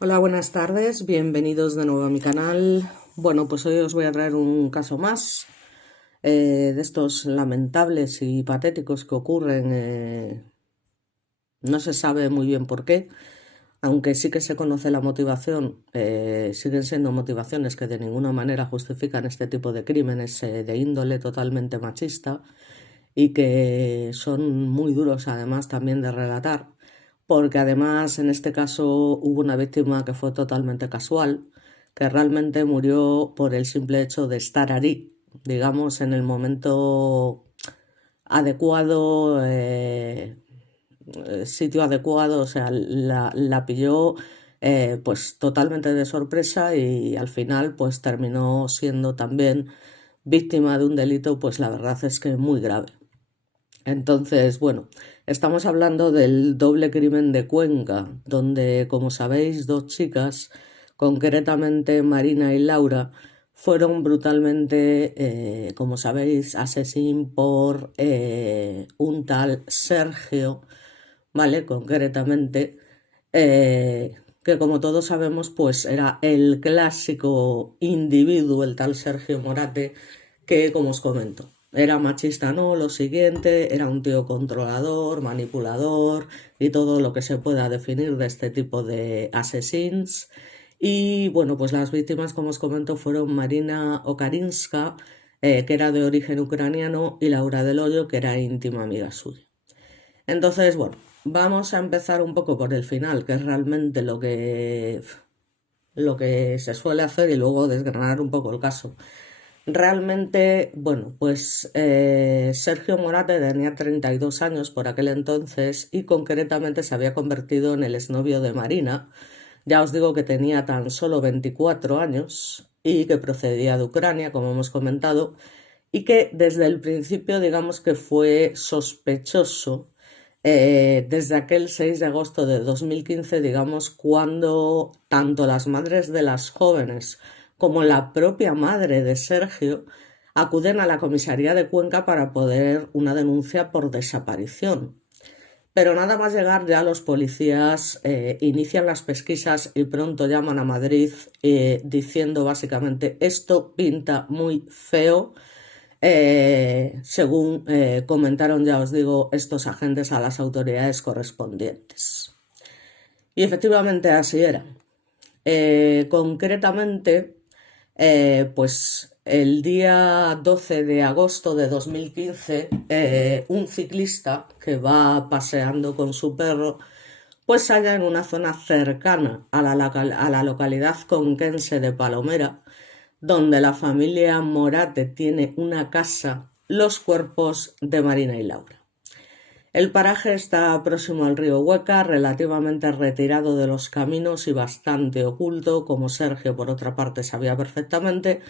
Hola, buenas tardes, bienvenidos de nuevo a mi canal. Bueno, pues hoy os voy a traer un caso más de estos lamentables y patéticos que ocurren. No se sabe muy bien por qué, aunque sí que se conoce la motivación. Siguen siendo motivaciones que de ninguna manera justifican este tipo de crímenes de índole totalmente machista y que son muy duros además también de relatar, porque además en este caso hubo una víctima que fue totalmente casual, que realmente murió por el simple hecho de estar allí, digamos, en el momento adecuado, sitio adecuado, o sea, la pilló pues totalmente de sorpresa y al final pues terminó siendo también víctima de un delito, pues la verdad es que muy grave. Entonces, bueno, estamos hablando del doble crimen de Cuenca, donde, como sabéis, dos chicas, concretamente Marina y Laura, fueron brutalmente, como sabéis, asesinadas por un tal Sergio, ¿vale? Concretamente, que como todos sabemos, pues era el clásico individuo, el tal Sergio Morate, que, como os comento, era machista, no, lo siguiente, era un tío controlador, manipulador y todo lo que se pueda definir de este tipo de asesinos. Y bueno, pues las víctimas, como os comento, fueron Marina Okarinska, que era de origen ucraniano, y Laura Del Hoyo, que era íntima amiga suya. Entonces, bueno, vamos a empezar un poco por el final, que es realmente lo que se suele hacer y luego desgranar un poco el caso. Realmente, bueno, pues Sergio Morate tenía 32 años por aquel entonces y concretamente se había convertido en el exnovio de Marina. Ya os digo que tenía tan solo 24 años y que procedía de Ucrania, como hemos comentado, y que desde el principio digamos que fue sospechoso desde aquel 6 de agosto de 2015, digamos, cuando tanto las madres de las jóvenes como la propia madre de Sergio acuden a la comisaría de Cuenca para poder una denuncia por desaparición. Pero nada más llegar ya los policías inician las pesquisas y pronto llaman a Madrid diciendo básicamente esto pinta muy feo, según comentaron, ya os digo, estos agentes a las autoridades correspondientes. Y efectivamente así era. Concretamente, pues el día 12 de agosto de 2015, un ciclista que va paseando con su perro, pues se halla en una zona cercana a la localidad conquense de Palomera, donde la familia Morate tiene una casa, los cuerpos de Marina y Laura. El paraje está próximo al río Hueca, relativamente retirado de los caminos y bastante oculto, como Sergio por otra parte sabía perfectamente,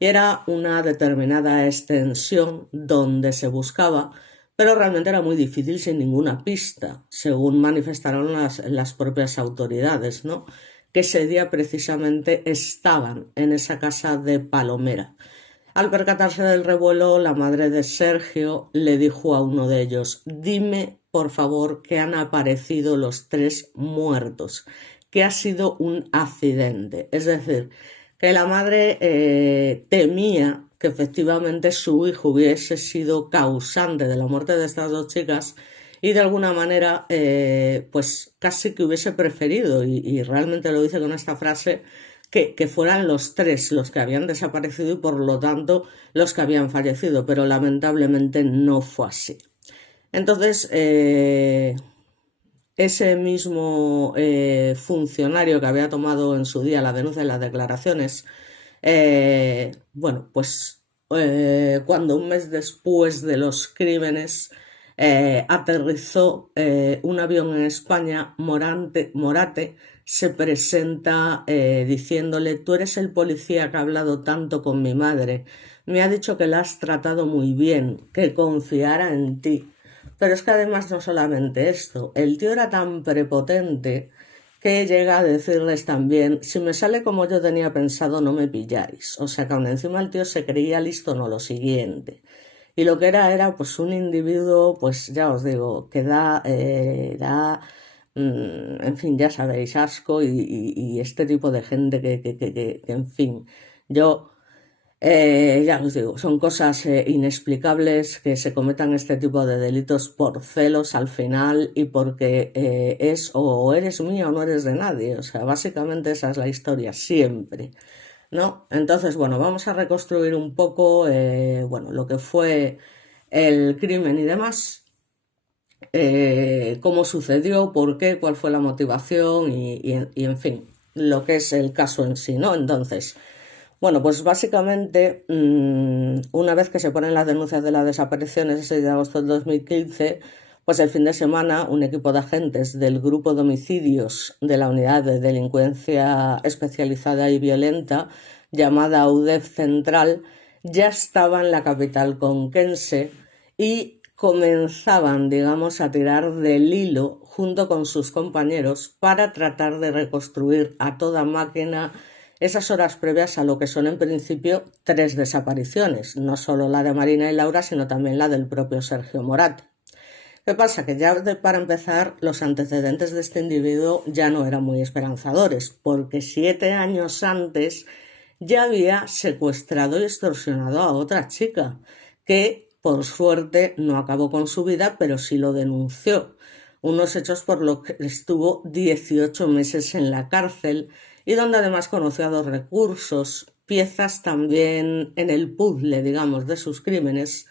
y era una determinada extensión donde se buscaba, pero realmente era muy difícil sin ninguna pista, según manifestaron las propias autoridades, ¿no? Que ese día precisamente estaban en esa casa de Palomera. Al percatarse del revuelo, la madre de Sergio le dijo a uno de ellos: dime, por favor, que han aparecido los tres muertos, que ha sido un accidente. Es decir, que la madre temía que efectivamente su hijo hubiese sido causante de la muerte de estas dos chicas y de alguna manera, pues casi que hubiese preferido, y realmente lo dice con esta frase, que fueran los tres los que habían desaparecido y por lo tanto los que habían fallecido, pero lamentablemente no fue así. Entonces, ese mismo funcionario que había tomado en su día la denuncia y las declaraciones, bueno, pues cuando un mes después de los crímenes aterrizó un avión en España, Morate se presenta diciéndole: tú eres el policía que ha hablado tanto con mi madre, me ha dicho que la has tratado muy bien, que confiara en ti. Pero es que además no solamente esto, el tío era tan prepotente que llega a decirles también: si me sale como yo tenía pensado, no me pilláis. O sea que aún encima el tío se creía listo, no lo siguiente. Y lo que era pues un individuo, pues ya os digo, que da en fin, ya sabéis, asco y este tipo de gente que, en fin, yo ya os digo, son cosas inexplicables que se cometan este tipo de delitos por celos al final y porque es o eres mío o no eres de nadie. O sea, básicamente esa es la historia, siempre, ¿no? Entonces, bueno, vamos a reconstruir un poco, bueno, lo que fue el crimen y demás, cómo sucedió, por qué, cuál fue la motivación y en fin, lo que es el caso en sí, ¿no? Entonces, bueno, pues básicamente, una vez que se ponen las denuncias de las desapariciones, ese 6 de agosto del 2015, pues el fin de semana un equipo de agentes del grupo de homicidios de la unidad de delincuencia especializada y violenta, llamada UDEF Central, ya estaba en la capital conquense y comenzaban, digamos, a tirar del hilo junto con sus compañeros para tratar de reconstruir a toda máquina esas horas previas a lo que son en principio 3 desapariciones, no solo la de Marina y Laura, sino también la del propio Sergio Morat. ¿Qué pasa? Que ya para empezar los antecedentes de este individuo ya no eran muy esperanzadores, porque 7 años antes ya había secuestrado y extorsionado a otra chica, que por suerte no acabó con su vida, pero sí lo denunció. Unos hechos por los que estuvo 18 meses en la cárcel y donde además conoció a 2 recursos, piezas también en el puzzle, digamos, de sus crímenes,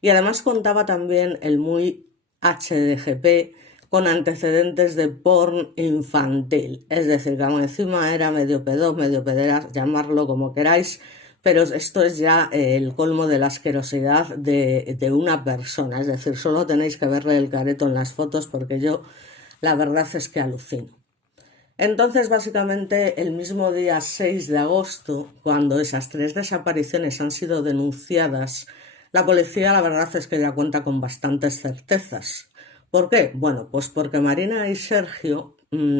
y además contaba también el muy HDGP con antecedentes de porn infantil, es decir, que aún encima era medio pedó, medio pedera, llamarlo como queráis, pero esto es ya el colmo de la asquerosidad de una persona, es decir, solo tenéis que verle el careto en las fotos porque yo la verdad es que alucino. Entonces, básicamente, el mismo día 6 de agosto, cuando esas 3 desapariciones han sido denunciadas, la policía la verdad es que ya cuenta con bastantes certezas. ¿Por qué? Bueno, pues porque Marina y Sergio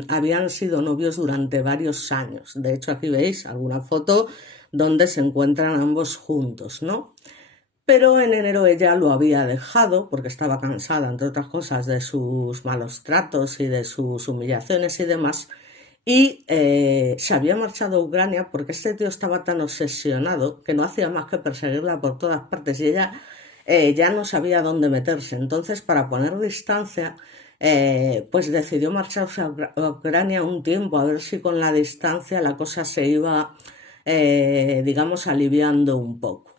habían sido novios durante varios años. De hecho, aquí veis alguna foto donde se encuentran ambos juntos, ¿no? Pero en enero ella lo había dejado porque estaba cansada, entre otras cosas, de sus malos tratos y de sus humillaciones y demás. Y se había marchado a Ucrania porque este tío estaba tan obsesionado que no hacía más que perseguirla por todas partes y ella ya no sabía dónde meterse. Entonces, para poner distancia, pues decidió marcharse a Ucrania un tiempo a ver si con la distancia la cosa se iba, digamos, aliviando un poco.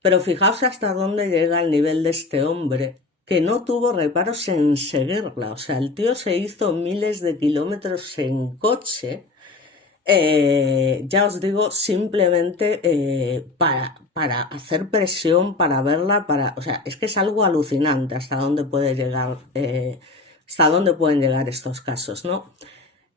Pero fijaos hasta dónde llega el nivel de este hombre, que no tuvo reparos en seguirla. O sea, el tío se hizo miles de kilómetros en coche, ya os digo, simplemente para hacer presión, para verla, o sea, es que es algo alucinante hasta dónde puede llegar, hasta dónde pueden llegar estos casos, ¿no?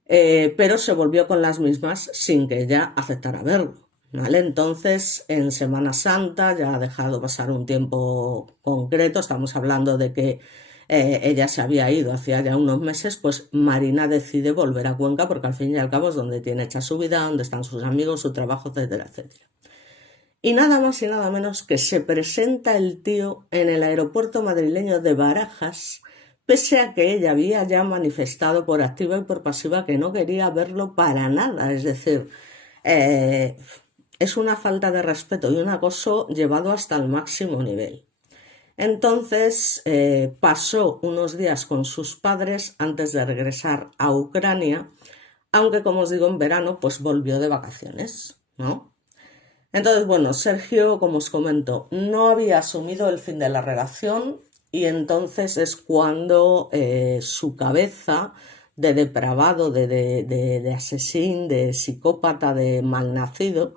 Pero se volvió con las mismas sin que ella aceptara verlo. ¿Vale? Entonces, en Semana Santa, ya ha dejado pasar un tiempo concreto, estamos hablando de que ella se había ido hacía ya unos meses, pues Marina decide volver a Cuenca porque al fin y al cabo es donde tiene hecha su vida, donde están sus amigos, su trabajo, etcétera, etcétera. Y nada más y nada menos que se presenta el tío en el aeropuerto madrileño de Barajas, pese a que ella había ya manifestado por activa y por pasiva que no quería verlo para nada. Es decir, eh, es una falta de respeto y un acoso llevado hasta el máximo nivel. Entonces pasó unos días con sus padres antes de regresar a Ucrania, aunque como os digo en verano pues volvió de vacaciones, ¿no? Entonces, bueno, Sergio, como os comento, no había asumido el fin de la relación y entonces es cuando su cabeza de depravado, de asesín, de psicópata, de malnacido,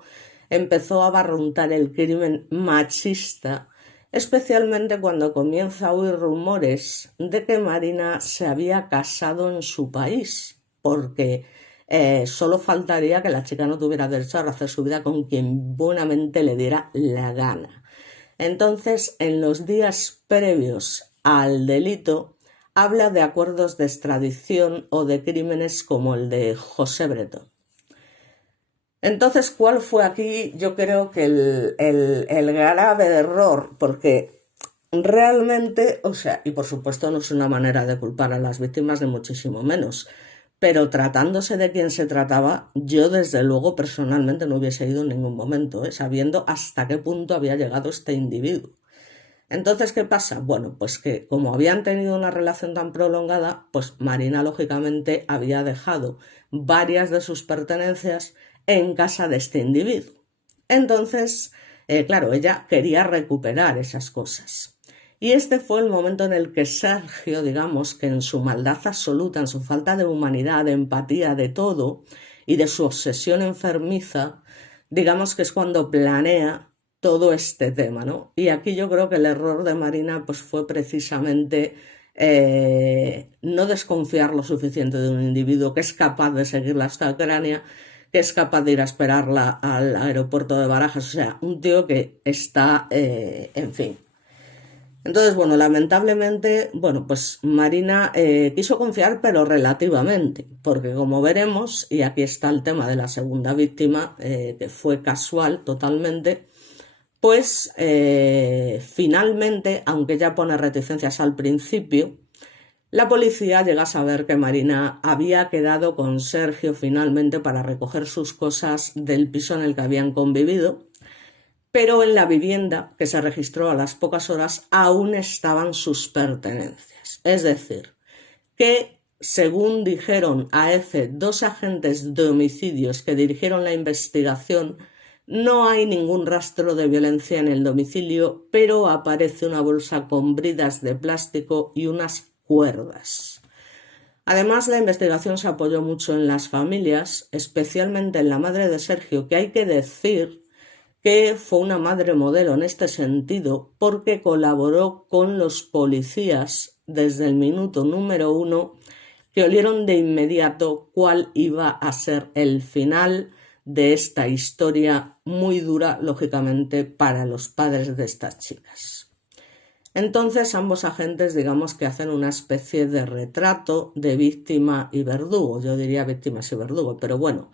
empezó a barruntar el crimen machista, especialmente cuando comienza a oír rumores de que Marina se había casado en su país, porque solo faltaría que la chica no tuviera derecho a hacer su vida con quien buenamente le diera la gana. Entonces, en los días previos al delito, habla de acuerdos de extradición o de crímenes como el de José Bretón. Entonces, ¿cuál fue aquí? Yo creo que el grave error, porque realmente, o sea, y por supuesto no es una manera de culpar a las víctimas, ni muchísimo menos, pero tratándose de quien se trataba, yo desde luego personalmente no hubiese ido en ningún momento, sabiendo hasta qué punto había llegado este individuo. Entonces, ¿qué pasa? Bueno, pues que como habían tenido una relación tan prolongada, pues Marina lógicamente había dejado varias de sus pertenencias en casa de este individuo. Entonces, claro, ella quería recuperar esas cosas. Y este fue el momento en el que Sergio, digamos, que en su maldad absoluta, en su falta de humanidad, de empatía, de todo, y de su obsesión enfermiza, digamos que es cuando planea todo este tema, ¿no? Y aquí yo creo que el error de Marina pues fue precisamente no desconfiar lo suficiente de un individuo que es capaz de seguirla hasta Ucrania, que es capaz de ir a esperarla al aeropuerto de Barajas, o sea, un tío que está, en fin. Entonces, bueno, lamentablemente, bueno, pues Marina quiso confiar, pero relativamente, porque como veremos, y aquí está el tema de la segunda víctima, que fue casual totalmente, pues finalmente, aunque ya pone reticencias al principio, la policía llega a saber que Marina había quedado con Sergio finalmente para recoger sus cosas del piso en el que habían convivido, pero en la vivienda que se registró a las pocas horas aún estaban sus pertenencias. Es decir, que según dijeron a EFE dos agentes de homicidios que dirigieron la investigación, no hay ningún rastro de violencia en el domicilio, pero aparece una bolsa con bridas de plástico y unas cuerdas. Además, la investigación se apoyó mucho en las familias, especialmente en la madre de Sergio, que hay que decir que fue una madre modelo en este sentido porque colaboró con los policías desde el minuto número 1, que olieron de inmediato cuál iba a ser el final de esta historia muy dura, lógicamente, para los padres de estas chicas. Entonces ambos agentes digamos que hacen una especie de retrato de víctima y verdugo, yo diría víctimas y verdugo, pero bueno,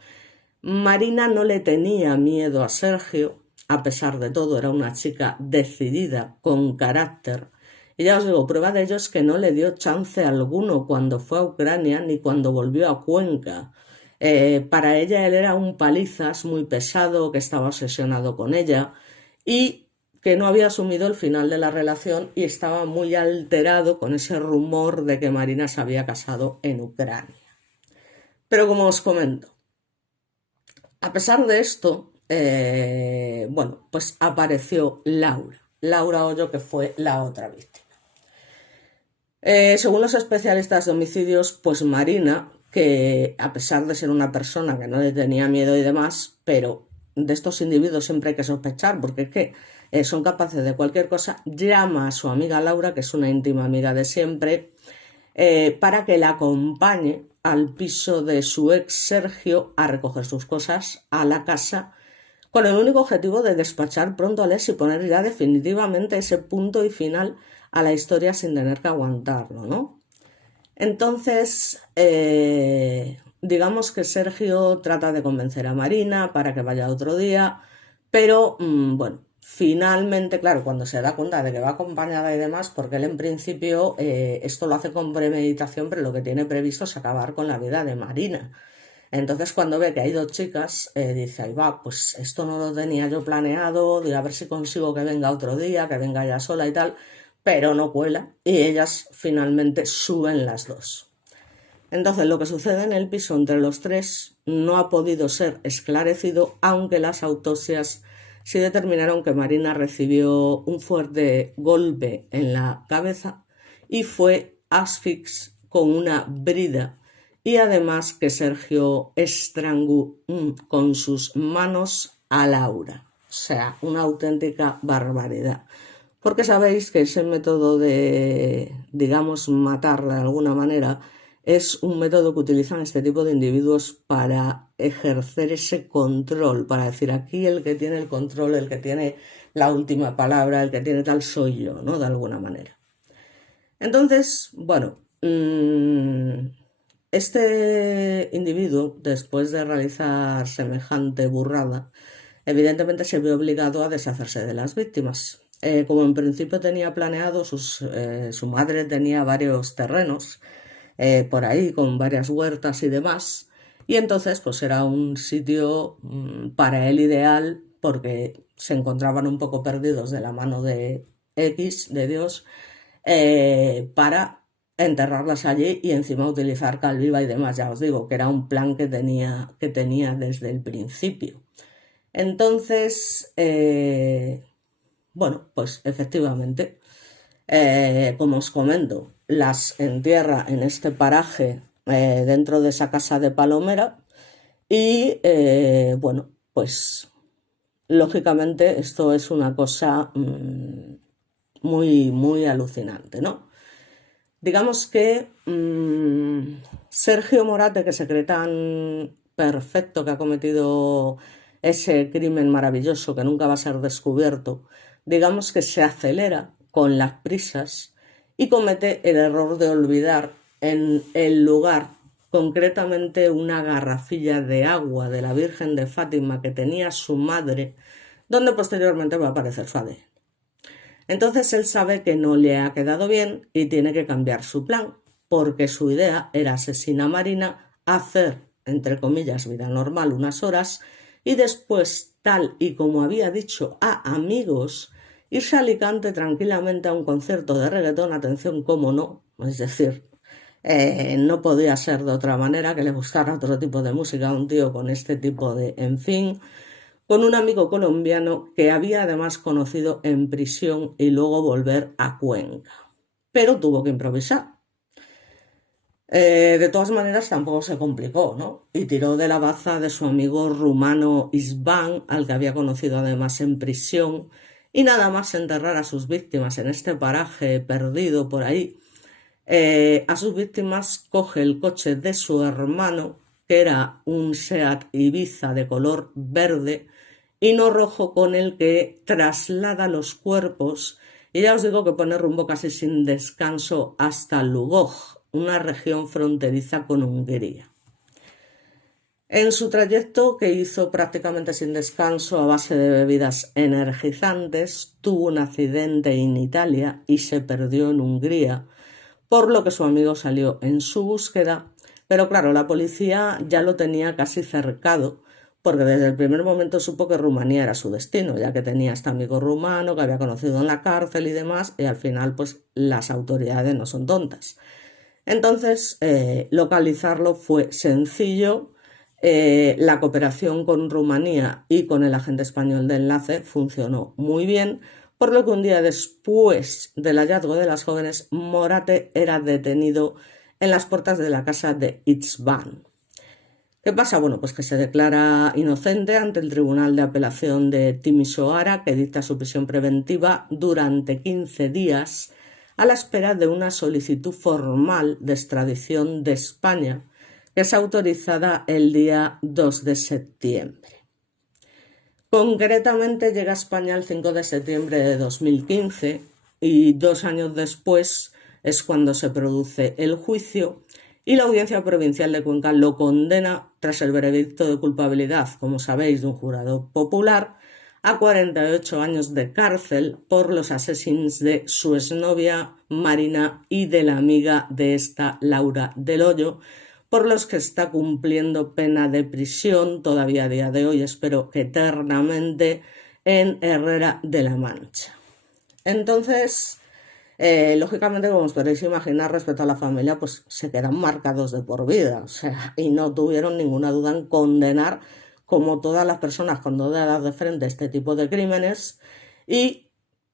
Marina no le tenía miedo a Sergio, a pesar de todo era una chica decidida, con carácter, y ya os digo, prueba de ello es que no le dio chance alguno cuando fue a Ucrania ni cuando volvió a Cuenca. Para ella él era un palizas muy pesado, que estaba obsesionado con ella y que no había asumido el final de la relación y estaba muy alterado con ese rumor de que Marina se había casado en Ucrania. Pero como os comento, a pesar de esto, bueno, pues apareció Laura Hoyo, que fue la otra víctima. Según los especialistas de homicidios, pues Marina, que a pesar de ser una persona que no le tenía miedo y demás, pero de estos individuos siempre hay que sospechar, porque es que son capaces de cualquier cosa, llama a su amiga Laura, que es una íntima amiga de siempre, para que la acompañe al piso de su ex Sergio a recoger sus cosas a la casa, con el único objetivo de despachar pronto a Les y poner ya definitivamente ese punto y final a la historia sin tener que aguantarlo, ¿no? Entonces, digamos que Sergio trata de convencer a Marina para que vaya otro día, pero bueno, finalmente, claro, cuando se da cuenta de que va acompañada y demás, porque él en principio esto lo hace con premeditación, pero lo que tiene previsto es acabar con la vida de Marina. Entonces cuando ve que hay dos chicas, dice, ahí va, pues esto no lo tenía yo planeado, de a ver si consigo que venga otro día, que venga ella sola y tal, pero no cuela y ellas finalmente suben las dos. Entonces lo que sucede en el piso entre los tres no ha podido ser esclarecido, aunque las autopsias sí determinaron que Marina recibió un fuerte golpe en la cabeza y fue asfix con una brida y además que Sergio estranguló con sus manos a Laura. O sea, una auténtica barbaridad. Porque sabéis que ese método de, digamos, matar de alguna manera es un método que utilizan este tipo de individuos para ejercer ese control, para decir aquí el que tiene el control, el que tiene la última palabra, el que tiene tal soy yo, ¿no? De alguna manera. Entonces, bueno, este individuo, después de realizar semejante burrada, evidentemente se ve obligado a deshacerse de las víctimas. como en principio tenía planeado, su madre tenía varios terrenos por ahí con varias huertas y demás, y entonces pues era un sitio para él ideal porque se encontraban un poco perdidos de la mano de X, de Dios, para enterrarlas allí y encima utilizar cal viva y demás. Ya os digo que era un plan que tenía desde el principio. Entonces, bueno, pues efectivamente, como os comento, las entierra en este paraje dentro de esa casa de Palomera y, bueno, pues lógicamente esto es una cosa muy, muy alucinante, ¿no? Digamos que Sergio Morate, que se cree tan perfecto que ha cometido ese crimen maravilloso que nunca va a ser descubierto, digamos que se acelera con las prisas y comete el error de olvidar en el lugar, concretamente una garrafilla de agua de la Virgen de Fátima que tenía su madre, donde posteriormente va a aparecer su ADN. Entonces él sabe que no le ha quedado bien y tiene que cambiar su plan, porque su idea era asesinar a Marina, hacer, entre comillas, vida normal unas horas y después, tal y como había dicho a amigos, irse a Alicante tranquilamente a un concierto de reggaetón, atención, cómo no, es decir, no podía ser de otra manera que le gustara otro tipo de música a un tío con este tipo de, en fin, con un amigo colombiano que había además conocido en prisión y luego volver a Cuenca. Pero tuvo que improvisar. De todas maneras, tampoco se complicó, ¿no? Y tiró de la baza de su amigo rumano Isván, al que había conocido además en prisión, y nada más enterrar a sus víctimas en este paraje perdido por ahí. A sus víctimas coge el coche de su hermano, que era un Seat Ibiza de color verde y no rojo, con el que traslada los cuerpos. Y ya os digo que pone rumbo casi sin descanso hasta Lugoj, una región fronteriza con Hungría. En su trayecto, que hizo prácticamente sin descanso a base de bebidas energizantes, tuvo un accidente en Italia y se perdió en Hungría, por lo que su amigo salió en su búsqueda, pero claro, la policía ya lo tenía casi cercado, porque desde el primer momento supo que Rumanía era su destino, ya que tenía este amigo rumano que había conocido en la cárcel y demás, y al final pues las autoridades no son tontas. Entonces, localizarlo fue sencillo. La cooperación con Rumanía y con el agente español de enlace funcionó muy bien, por lo que un día después del hallazgo de las jóvenes, Morate era detenido en las puertas de la casa de Itzvan. ¿Qué pasa? Bueno, pues que se declara inocente ante el Tribunal de Apelación de Timisoara, que dicta su prisión preventiva durante 15 días a la espera de una solicitud formal de extradición de España, que es autorizada el día 2 de septiembre. Concretamente llega a España el 5 de septiembre de 2015 y 2 años después es cuando se produce el juicio y la Audiencia Provincial de Cuenca lo condena tras el veredicto de culpabilidad, como sabéis, de un jurado popular, a 48 años de cárcel por los asesinos de su exnovia Marina y de la amiga de esta, Laura del Hoyo, por los que está cumpliendo pena de prisión todavía a día de hoy, espero que eternamente, en Herrera de la Mancha. Entonces, lógicamente, como os podéis imaginar, respecto a la familia, pues se quedan marcados de por vida, o sea, y no tuvieron ninguna duda en condenar, como todas las personas cuando dan de frente este tipo de crímenes, y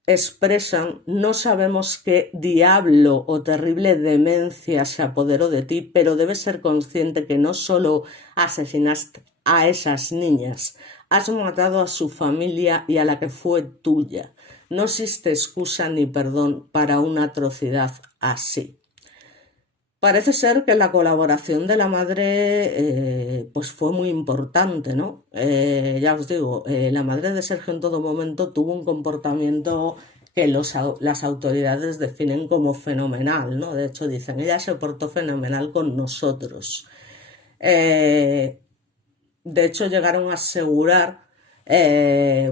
expresan: no sabemos qué diablo o terrible demencia se apoderó de ti, pero debes ser consciente que no solo asesinaste a esas niñas, has matado a su familia y a la que fue tuya. No existe excusa ni perdón para una atrocidad así. Parece ser que la colaboración de la madre pues fue muy importante, ¿no? Ya os digo, la madre de Sergio en todo momento tuvo un comportamiento que las autoridades definen como fenomenal, ¿no? De hecho dicen, ella se portó fenomenal con nosotros. De hecho llegaron a asegurar,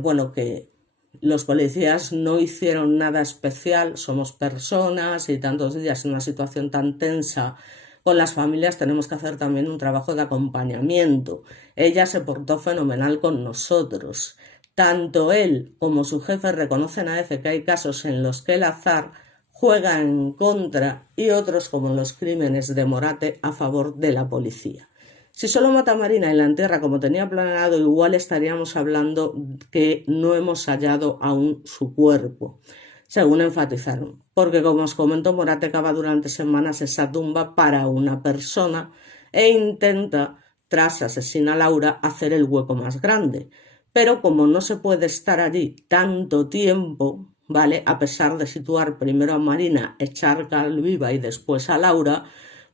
bueno, que los policías no hicieron nada especial, somos personas y tantos días en una situación tan tensa con las familias tenemos que hacer también un trabajo de acompañamiento. Ella se portó fenomenal con nosotros. Tanto él como su jefe reconocen a veces que hay casos en los que el azar juega en contra y otros, como los crímenes de Morate, a favor de la policía. Si solo mata a Marina y la entierra como tenía planeado, igual estaríamos hablando que no hemos hallado aún su cuerpo, según enfatizaron. Porque, como os comento, Morate cava durante semanas esa tumba para una persona e intenta, tras asesinar a Laura, hacer el hueco más grande. Pero como no se puede estar allí tanto tiempo, ¿vale? A pesar de situar primero a Marina, echar cal viva y después a Laura,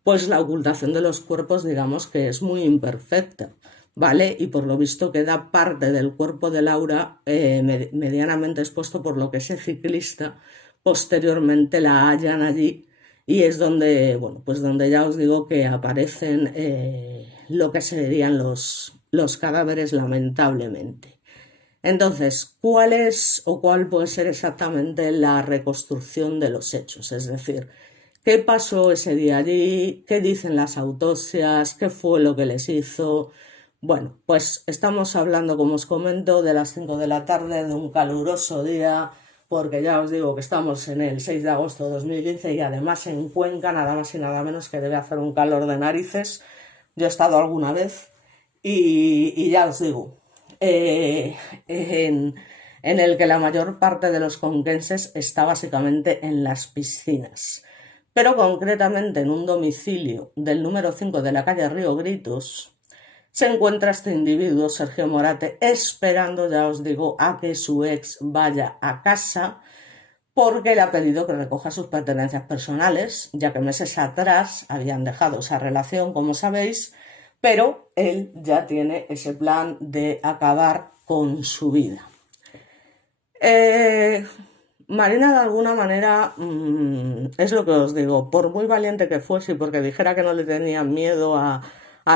pues la ocultación de los cuerpos digamos que es muy imperfecta, ¿vale? Y por lo visto queda parte del cuerpo de Laura medianamente expuesto, por lo que ese ciclista posteriormente la hallan allí y es donde, bueno, pues donde ya os digo que aparecen lo que serían los cadáveres lamentablemente. Entonces, ¿cuál es o cuál puede ser exactamente la reconstrucción de los hechos? Es decir, ¿qué pasó ese día allí? ¿Qué dicen las autopsias? ¿Qué fue lo que les hizo? Bueno, pues estamos hablando, como os comento, de las 5 de la tarde, de un caluroso día, porque ya os digo que estamos en el 6 de agosto de 2015 y además en Cuenca, nada más y nada menos que debe hacer un calor de narices. Yo he estado alguna vez y ya os digo, en el que la mayor parte de los conquenses está básicamente en las piscinas. Pero concretamente en un domicilio del número 5 de la calle Río Gritos se encuentra este individuo, Sergio Morate, esperando, ya os digo, a que su ex vaya a casa porque le ha pedido que recoja sus pertenencias personales, ya que meses atrás habían dejado esa relación, como sabéis, pero él ya tiene ese plan de acabar con su vida. Marina, de alguna manera, es lo que os digo, por muy valiente que fuese y porque dijera que no le tenía miedo a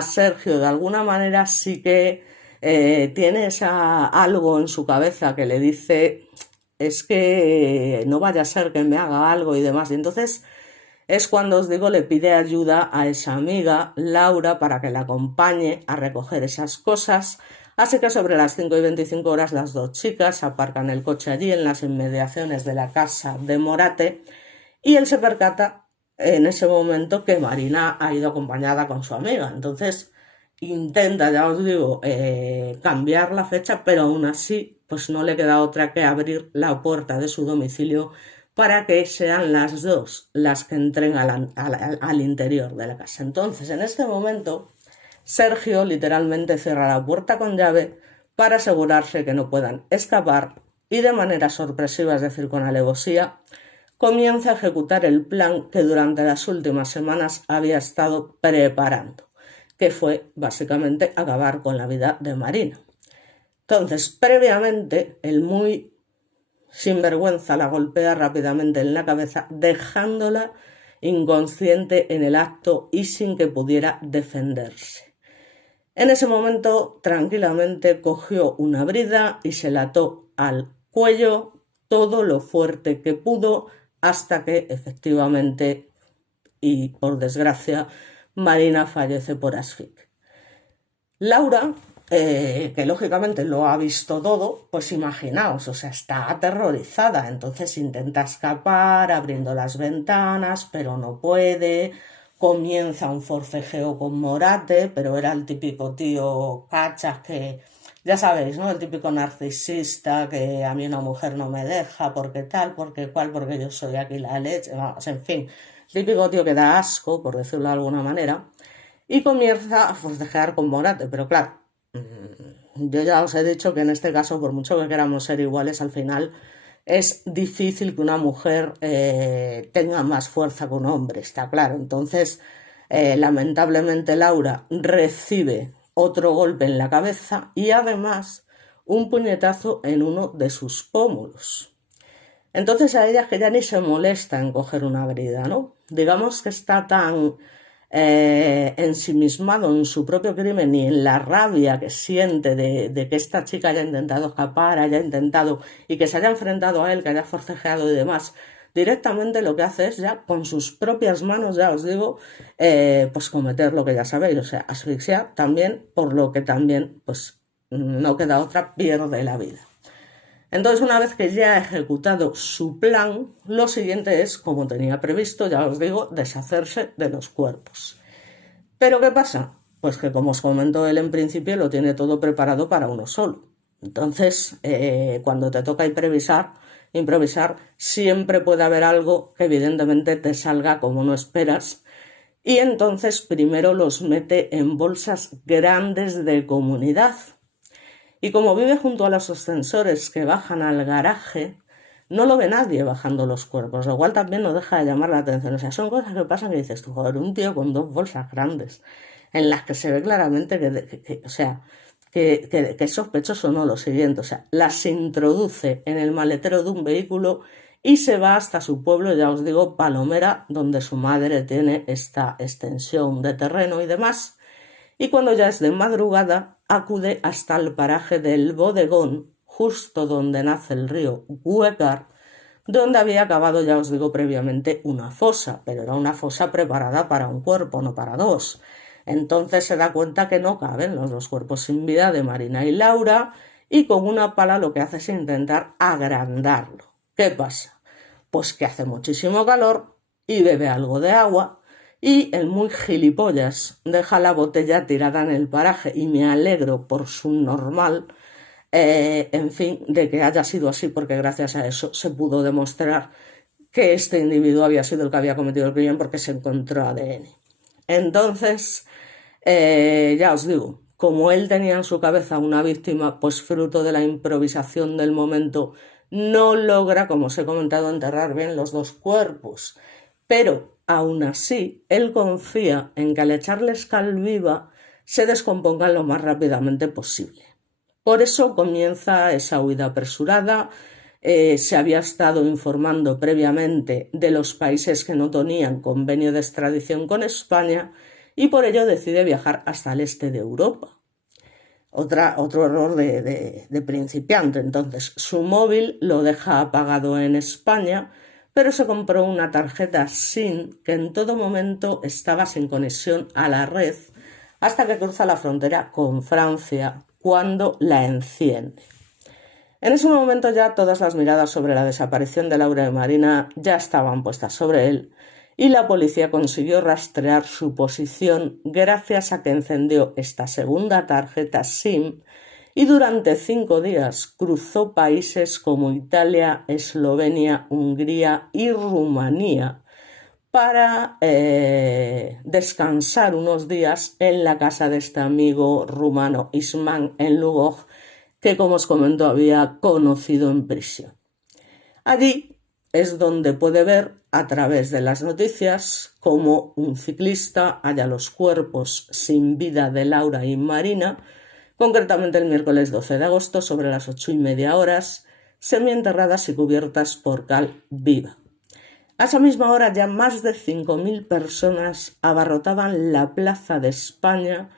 Sergio, de alguna manera sí que tiene algo en su cabeza que le dice, es que no vaya a ser que me haga algo y demás. Y entonces es cuando os digo, le pide ayuda a esa amiga, Laura, para que la acompañe a recoger esas cosas. Así que sobre las 5:25 las dos chicas aparcan el coche allí en las inmediaciones de la casa de Morate y él se percata en ese momento que Marina ha ido acompañada con su amiga. Entonces intenta, ya os digo, cambiar la fecha, pero aún así pues no le queda otra que abrir la puerta de su domicilio para que sean las dos las que entren al interior de la casa. Entonces, en este momento, Sergio literalmente cierra la puerta con llave para asegurarse que no puedan escapar y de manera sorpresiva, es decir, con alevosía, comienza a ejecutar el plan que durante las últimas semanas había estado preparando, que fue básicamente acabar con la vida de Marina. Entonces, previamente, el muy sinvergüenza la golpea rápidamente en la cabeza, dejándola inconsciente en el acto y sin que pudiera defenderse. En ese momento, tranquilamente cogió una brida y se la ató al cuello todo lo fuerte que pudo hasta que efectivamente, y por desgracia, Marina fallece por asfixia. Laura, que lógicamente lo ha visto todo, pues imaginaos, o sea, está aterrorizada, entonces intenta escapar abriendo las ventanas, pero no puede, comienza un forcejeo con Morate, pero era el típico tío cachas que, ya sabéis, ¿no? El típico narcisista que a mí una mujer no me deja, porque tal, porque cual, porque yo soy aquí la leche, vamos, en fin, típico tío que da asco, por decirlo de alguna manera, y comienza a forcejear con Morate, pero claro, yo ya os he dicho que en este caso, por mucho que queramos ser iguales, al final es difícil que una mujer tenga más fuerza que un hombre, está claro. Entonces, lamentablemente Laura recibe otro golpe en la cabeza y además un puñetazo en uno de sus pómulos. Entonces a ella es que ya ni se molesta en coger una brida, ¿no? Digamos que está tan ensimismado en su propio crimen y en la rabia que siente de que esta chica haya intentado escapar, haya intentado y que se haya enfrentado a él, que haya forcejeado y demás, directamente lo que hace es ya con sus propias manos, ya os digo, pues cometer lo que ya sabéis, o sea, asfixiar también, por lo que también, pues no queda otra, pierde la vida. Entonces, una vez que ya ha ejecutado su plan, lo siguiente es, como tenía previsto, ya os digo, deshacerse de los cuerpos. ¿Pero qué pasa? Pues que, como os comentó él en principio, lo tiene todo preparado para uno solo. Entonces, cuando te toca improvisar, siempre puede haber algo que evidentemente te salga como no esperas. Y entonces primero los mete en bolsas grandes de comunidad. Y como vive junto a los ascensores que bajan al garaje, no lo ve nadie bajando los cuerpos, lo cual también no deja de llamar la atención. O sea, son cosas que pasan que dices tú, joder, un tío con dos bolsas grandes, en las que se ve claramente o sea, que es sospechoso, no lo siguiente. O sea, las introduce en el maletero de un vehículo y se va hasta su pueblo, ya os digo, Palomera, donde su madre tiene esta extensión de terreno y demás. Y cuando ya es de madrugada, acude hasta el paraje del Bodegón, justo donde nace el río Huecar, donde había acabado, ya os digo previamente, una fosa, pero era una fosa preparada para un cuerpo, no para dos. Entonces se da cuenta que no caben los dos cuerpos sin vida de Marina y Laura, y con una pala lo que hace es intentar agrandarlo. ¿Qué pasa? Pues que hace muchísimo calor y bebe algo de agua, y el muy gilipollas deja la botella tirada en el paraje, y me alegro por su normal, en fin, de que haya sido así, porque gracias a eso se pudo demostrar que este individuo había sido el que había cometido el crimen, porque se encontró ADN. Entonces, ya os digo, como él tenía en su cabeza una víctima, pues fruto de la improvisación del momento, no logra, como os he comentado, enterrar bien los dos cuerpos. Pero, aún así, él confía en que al echarles cal viva se descompongan lo más rápidamente posible. Por eso comienza esa huida apresurada. Se había estado informando previamente de los países que no tenían convenio de extradición con España, y por ello decide viajar hasta el este de Europa. Otro error de principiante. Entonces, su móvil lo deja apagado en España, pero se compró una tarjeta SIM que en todo momento estaba sin conexión a la red, hasta que cruza la frontera con Francia, cuando la enciende. En ese momento ya todas las miradas sobre la desaparición de Laura y Marina ya estaban puestas sobre él, y la policía consiguió rastrear su posición gracias a que encendió esta segunda tarjeta SIM, y durante 5 días cruzó países como Italia, Eslovenia, Hungría y Rumanía para descansar unos días en la casa de este amigo rumano Isman en Lugoj, que, como os comento, había conocido en prisión. Allí es donde puede ver, a través de las noticias, cómo un ciclista halla los cuerpos sin vida de Laura y Marina, concretamente el miércoles 12 de agosto, sobre las 8:30, semienterradas y cubiertas por cal viva. A esa misma hora ya más de 5.000 personas abarrotaban la Plaza de España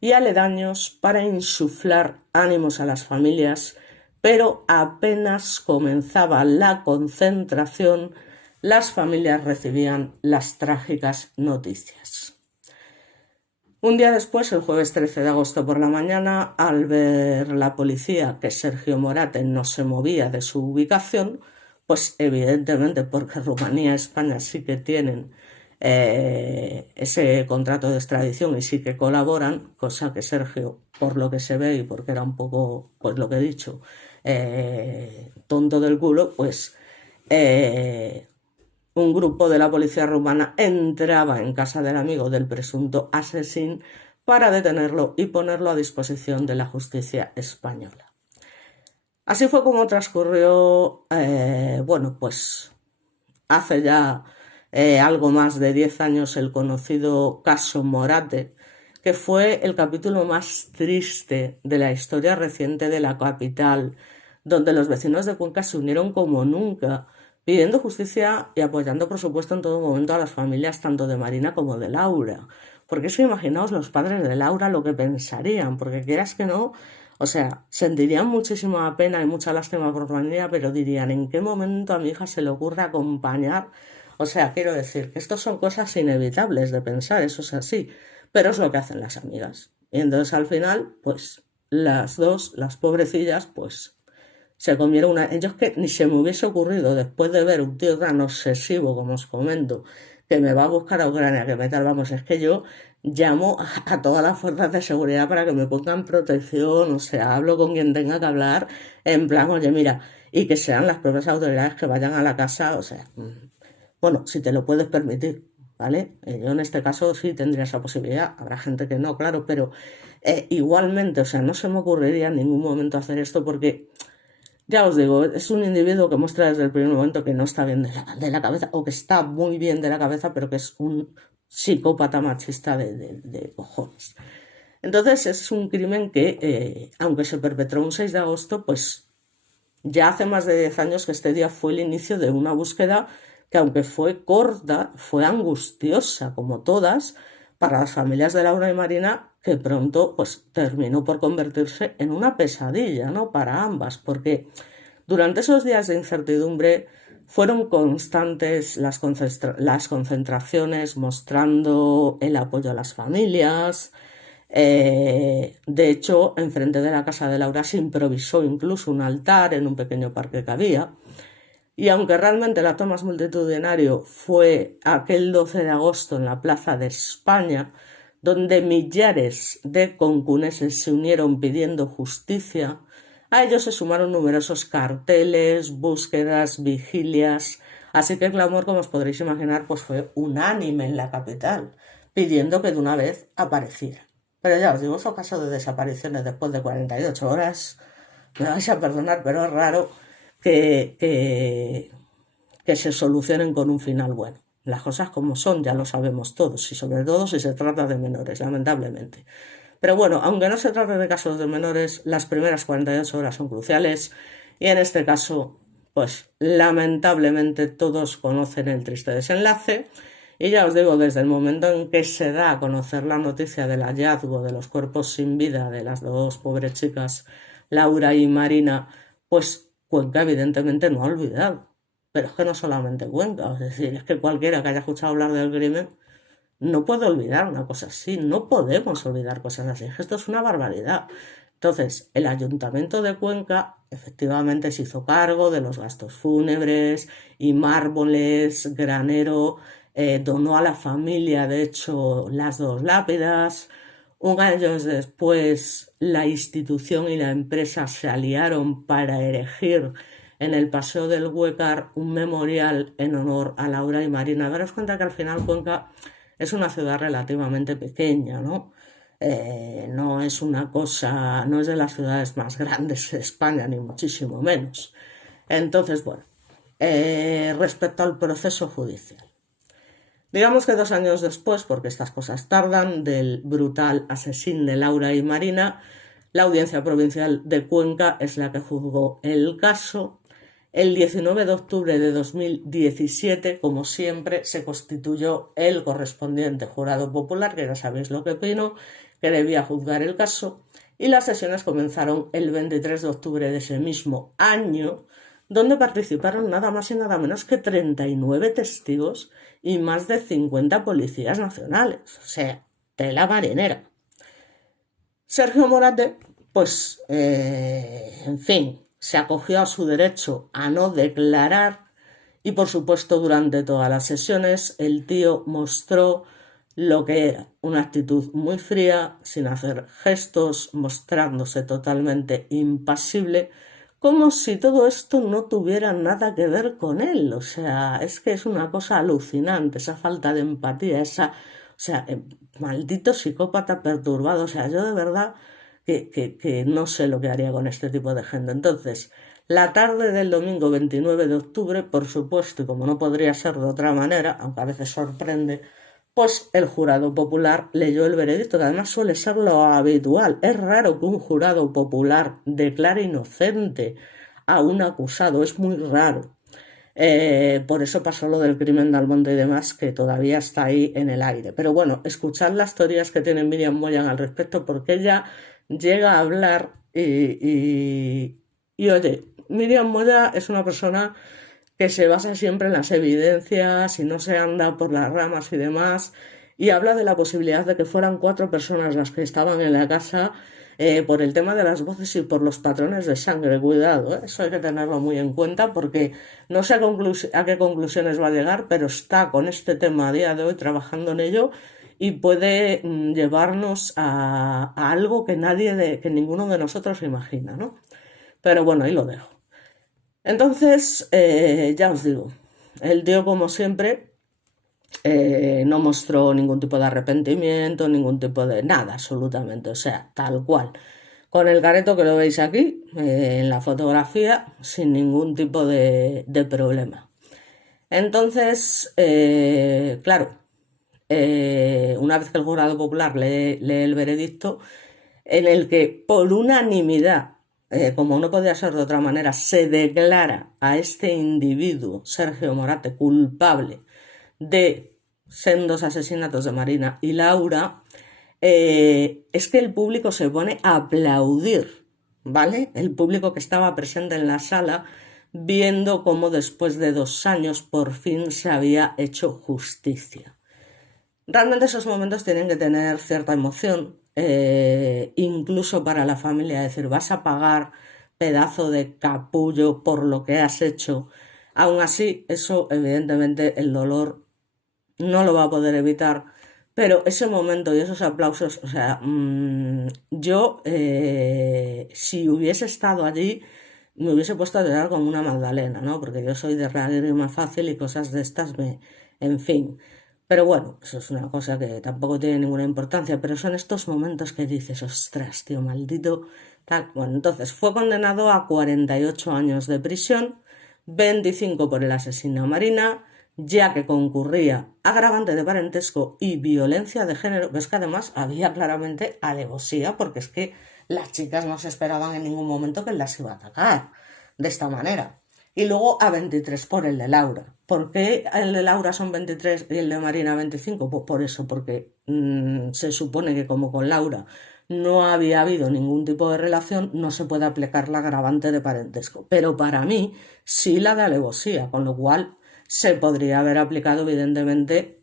y aledaños para insuflar ánimos a las familias, pero apenas comenzaba la concentración, las familias recibían las trágicas noticias. Un día después, el jueves 13 de agosto por la mañana, al ver la policía que Sergio Morate no se movía de su ubicación, pues evidentemente porque Rumanía y España sí que tienen ese contrato de extradición y sí que colaboran, cosa que Sergio, por lo que se ve y porque era un poco, pues lo que he dicho, tonto del culo, pues un grupo de la policía rumana entraba en casa del amigo del presunto asesino para detenerlo y ponerlo a disposición de la justicia española. Así fue como transcurrió, pues hace ya algo más de 10 años, el conocido caso Morate, que fue el capítulo más triste de la historia reciente de la capital, donde los vecinos de Cuenca se unieron como nunca pidiendo justicia y apoyando, por supuesto, en todo momento a las familias tanto de Marina como de Laura. Porque es que imaginaos los padres de Laura lo que pensarían, porque quieras que no, o sea, sentirían muchísima pena y mucha lástima por Marina, pero dirían, ¿en qué momento a mi hija se le ocurre acompañar? O sea, quiero decir que esto son cosas inevitables de pensar, eso es así, pero es lo que hacen las amigas. Y entonces al final, pues las dos, las pobrecillas, pues se comieron una... Ellos que ni se me hubiese ocurrido después de ver un tío tan obsesivo, como os comento, que me va a buscar a Ucrania, que me tal, vamos, es que yo llamo a todas las fuerzas de seguridad para que me pongan protección, o sea, hablo con quien tenga que hablar, en plan, oye, mira, y que sean las propias autoridades que vayan a la casa, o sea, bueno, si te lo puedes permitir, ¿vale? Yo en este caso sí tendría esa posibilidad, habrá gente que no, claro, pero igualmente, o sea, no se me ocurriría en ningún momento hacer esto porque ya os digo, es un individuo que muestra desde el primer momento que no está bien de la cabeza, o que está muy bien de la cabeza, pero que es un psicópata machista de cojones. Entonces es un crimen que, aunque se perpetró un 6 de agosto, pues ya hace más de 10 años que este día fue el inicio de una búsqueda que, aunque fue corta, fue angustiosa, como todas, para las familias de Laura y Marina, que pronto pues terminó por convertirse en una pesadilla, ¿no? Para ambas, porque durante esos días de incertidumbre fueron constantes las concentraciones mostrando el apoyo a las familias. De hecho, enfrente de la casa de Laura se improvisó incluso un altar en un pequeño parque que había. Y aunque realmente el acto más multitudinario fue aquel 12 de agosto en la Plaza de España, donde millares de concuneses se unieron pidiendo justicia, a ellos se sumaron numerosos carteles, búsquedas, vigilias, así que el clamor, como os podréis imaginar, pues fue unánime en la capital, pidiendo que de una vez apareciera. Pero ya os digo, esos casos de desapariciones después de 48 horas, me vais a perdonar, pero es raro que, que, que se solucionen con un final bueno. Las cosas como son, ya lo sabemos todos, y sobre todo si se trata de menores, lamentablemente. Pero bueno, aunque no se trate de casos de menores, las primeras 48 horas son cruciales y en este caso, pues lamentablemente todos conocen el triste desenlace. Y ya os digo, desde el momento en que se da a conocer la noticia del hallazgo de los cuerpos sin vida de las dos pobres chicas, Laura y Marina, pues Cuenca evidentemente no ha olvidado. Pero es que no solamente Cuenca, es decir, es que cualquiera que haya escuchado hablar del crimen no puede olvidar una cosa así, no podemos olvidar cosas así, esto es una barbaridad. Entonces, el Ayuntamiento de Cuenca efectivamente se hizo cargo de los gastos fúnebres y mármoles, granero, donó a la familia, de hecho, las dos lápidas. Un año después, la institución y la empresa se aliaron para erigir en el Paseo del Huécar un memorial en honor a Laura y Marina. Daros cuenta que al final Cuenca es una ciudad relativamente pequeña, ¿no? No es una cosa, no es de las ciudades más grandes de España, ni muchísimo menos. Entonces, bueno, respecto al proceso judicial. Digamos que 2 años después, porque estas cosas tardan, del brutal asesín de Laura y Marina, la Audiencia Provincial de Cuenca es la que juzgó el caso. El 19 de octubre de 2017, como siempre, se constituyó el correspondiente jurado popular, que ya sabéis lo que opino, que debía juzgar el caso, y las sesiones comenzaron el 23 de octubre de ese mismo año, donde participaron nada más y nada menos que 39 testigos y más de 50 policías nacionales. O sea, tela marinera. Sergio Morate, pues, en fin, se acogió a su derecho a no declarar y, por supuesto, durante todas las sesiones el tío mostró lo que era una actitud muy fría, sin hacer gestos, mostrándose totalmente impasible, como si todo esto no tuviera nada que ver con él. O sea, es que es una cosa alucinante, esa falta de empatía, o sea, maldito psicópata perturbado. O sea, yo de verdad que no sé lo que haría con este tipo de gente. Entonces, la tarde del domingo 29 de octubre, por supuesto, y como no podría ser de otra manera, aunque a veces sorprende, pues el jurado popular leyó el veredicto, que además suele ser lo habitual. Es raro que un jurado popular declare inocente a un acusado, es muy raro. Por eso pasó lo del crimen de Almonte y demás, que todavía está ahí en el aire. Pero bueno, escuchad las teorías que tiene Miriam Moyan al respecto, porque ella llega a hablar y oye, Miriam Moya es una persona que se basa siempre en las evidencias y no se anda por las ramas y demás, y habla de la posibilidad de que fueran 4 personas las que estaban en la casa por el tema de las voces y por los patrones de sangre. Cuidado, ¿eh? Eso hay que tenerlo muy en cuenta porque no sé a qué conclusiones va a llegar, pero está con este tema a día de hoy trabajando en ello y puede llevarnos a algo que que ninguno de nosotros imagina, ¿no? Pero bueno, ahí lo dejo. Entonces, ya os digo, el tío como siempre no mostró ningún tipo de arrepentimiento, ningún tipo de nada, absolutamente, o sea, tal cual. Con el careto que lo veis aquí, en la fotografía, sin ningún tipo de problema. Entonces, claro, una vez que el jurado popular lee el veredicto, en el que por unanimidad, como no podía ser de otra manera, se declara a este individuo, Sergio Morate, culpable de sendos asesinatos de Marina y Laura, es que el público se pone a aplaudir, ¿vale? El público que estaba presente en la sala viendo cómo después de 2 años por fin se había hecho justicia. Realmente esos momentos tienen que tener cierta emoción, incluso para la familia, es decir, vas a pagar pedazo de capullo por lo que has hecho. Aún así, eso evidentemente el dolor no lo va a poder evitar, pero ese momento y esos aplausos, o sea, yo si hubiese estado allí, me hubiese puesto a llorar como una magdalena, ¿no? Porque yo soy de lágrima fácil y cosas de estas en fin. Pero bueno, eso es una cosa que tampoco tiene ninguna importancia, pero son estos momentos que dices, ostras, tío, maldito, tal. Bueno, entonces fue condenado a 48 años de prisión, 25 por el asesino a Marina, ya que concurría agravante de parentesco y violencia de género. Ves que además había claramente alevosía, porque es que las chicas no se esperaban en ningún momento que él las iba a atacar de esta manera. Y luego a 23 por el de Laura. ¿Por qué el de Laura son 23 y el de Marina 25? Pues por eso, porque se supone que como con Laura no había habido ningún tipo de relación, no se puede aplicar la agravante de parentesco. Pero para mí sí la de alevosía, con lo cual se podría haber aplicado evidentemente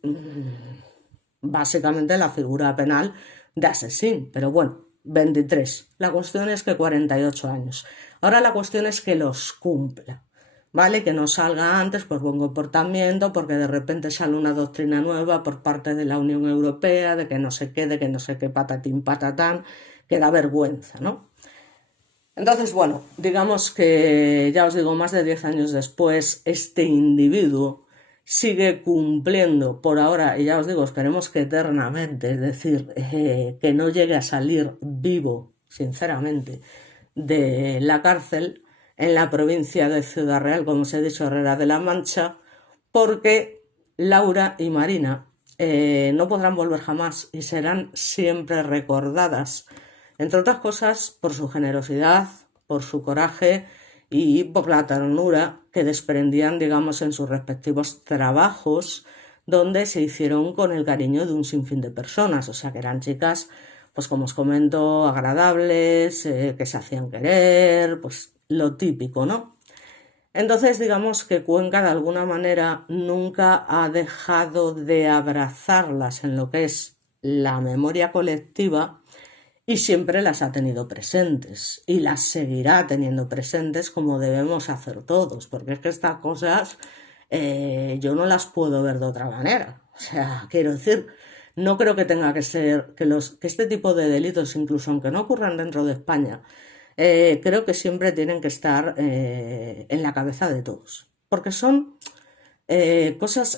básicamente la figura penal de asesino, pero bueno, 23. La cuestión es que 48 años. Ahora la cuestión es que los cumpla, ¿vale? Que no salga antes por buen comportamiento, porque de repente sale una doctrina nueva por parte de la Unión Europea, de que no sé qué, de que no sé qué, patatín, patatán, que da vergüenza, ¿no? Entonces, bueno, digamos que, ya os digo, más de 10 años después, este individuo sigue cumpliendo por ahora, y ya os digo, esperemos que eternamente, es decir, que no llegue a salir vivo, sinceramente, de la cárcel en la provincia de Ciudad Real, como os he dicho, Herrera de la Mancha, porque Laura y Marina no podrán volver jamás y serán siempre recordadas, entre otras cosas, por su generosidad, por su coraje y por la ternura que desprendían, digamos, en sus respectivos trabajos, donde se hicieron con el cariño de un sinfín de personas. O sea, que eran chicas, pues como os comento, agradables, que se hacían querer, pues lo típico, ¿no? Entonces, digamos que Cuenca de alguna manera nunca ha dejado de abrazarlas en lo que es la memoria colectiva y siempre las ha tenido presentes y las seguirá teniendo presentes como debemos hacer todos, porque es que estas cosas yo no las puedo ver de otra manera. O sea, quiero decir, no creo que tenga que ser que este tipo de delitos, incluso aunque no ocurran dentro de España, creo que siempre tienen que estar en la cabeza de todos, porque son cosas,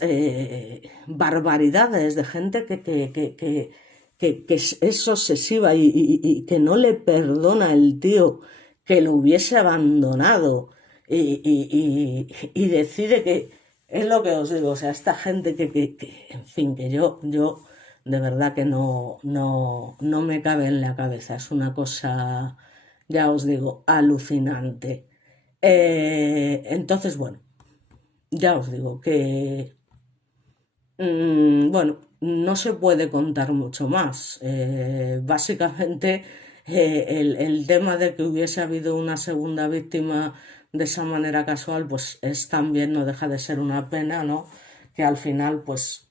barbaridades de gente que es obsesiva y que no le perdona el tío que lo hubiese abandonado y decide que es lo que os digo, o sea, esta gente en fin, que yo de verdad que no me cabe en la cabeza, es una cosa, ya os digo, alucinante. Entonces, bueno. ya os digo que, bueno, no se puede contar mucho más. Básicamente, el tema de que hubiese habido una segunda víctima de esa manera casual, pues es también, no deja de ser una pena, ¿no? Que al final, pues,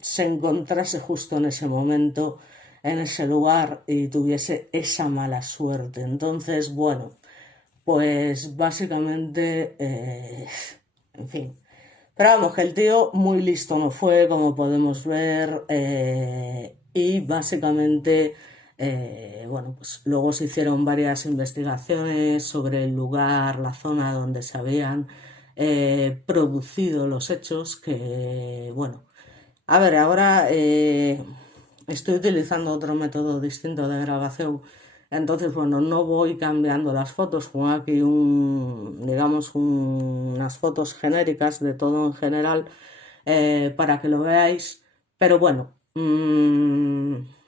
se encontrase justo en ese momento, en ese lugar y tuviese esa mala suerte. Entonces, bueno, pues básicamente, en fin. Pero vamos, que el tío muy listo no fue, como podemos ver, y básicamente, bueno, pues luego se hicieron varias investigaciones sobre el lugar, la zona donde se habían producido los hechos, que, bueno, a ver, ahora estoy utilizando otro método distinto de grabación. Entonces, bueno, no voy cambiando las fotos, pongo aquí digamos, unas fotos genéricas de todo en general para que lo veáis. Pero bueno,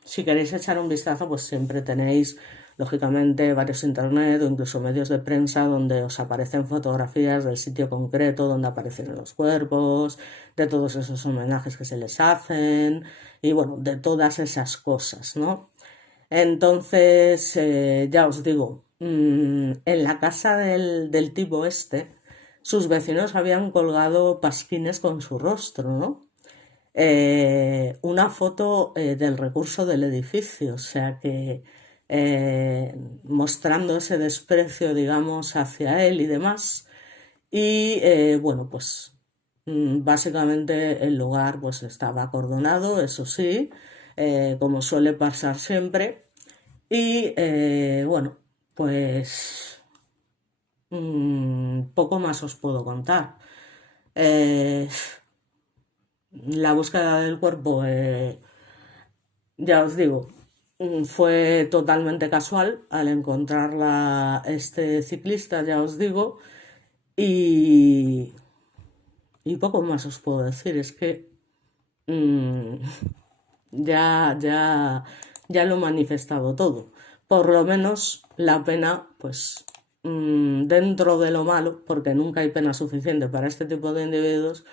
si queréis echar un vistazo, pues siempre tenéis, lógicamente, varios internet o incluso medios de prensa donde os aparecen fotografías del sitio concreto donde aparecen los cuerpos, de todos esos homenajes que se les hacen y bueno, de todas esas cosas, ¿no? Entonces, ya os digo, en la casa del tipo este, sus vecinos habían colgado pasquines con su rostro, ¿no? Una foto del recurso del edificio, o sea que mostrando ese desprecio, digamos, hacia él y demás. Y bueno, pues básicamente el lugar pues estaba acordonado, eso sí, como suele pasar siempre. Y bueno, pues poco más os puedo contar. Eh, la búsqueda del cuerpo, ya os digo, fue totalmente casual al encontrarla este ciclista, ya os digo, y, y poco más os puedo decir. Es que mm, ya lo he manifestado todo. Por lo menos la pena, pues dentro de lo malo, porque nunca hay pena suficiente para este tipo de individuos,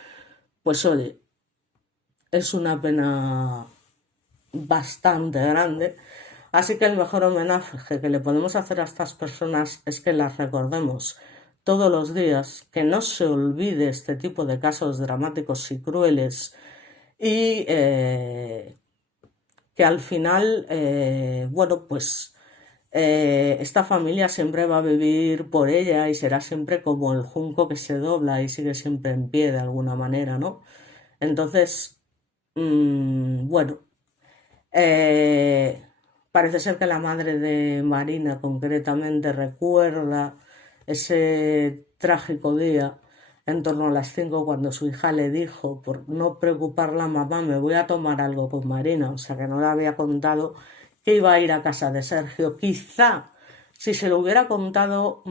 pues oye, es una pena bastante grande. Así que el mejor homenaje que le podemos hacer a estas personas es que las recordemos todos los días, que no se olvide este tipo de casos dramáticos y crueles y que al final, bueno, pues esta familia siempre va a vivir por ella y será siempre como el junco que se dobla y sigue siempre en pie de alguna manera, ¿no? Entonces, bueno, eh, parece ser que la madre de Marina concretamente recuerda ese trágico día en torno a las 5 cuando su hija le dijo, por no preocuparla, mamá, me voy a tomar algo con Marina, o sea que no le había contado que iba a ir a casa de Sergio. Quizá si se lo hubiera contado,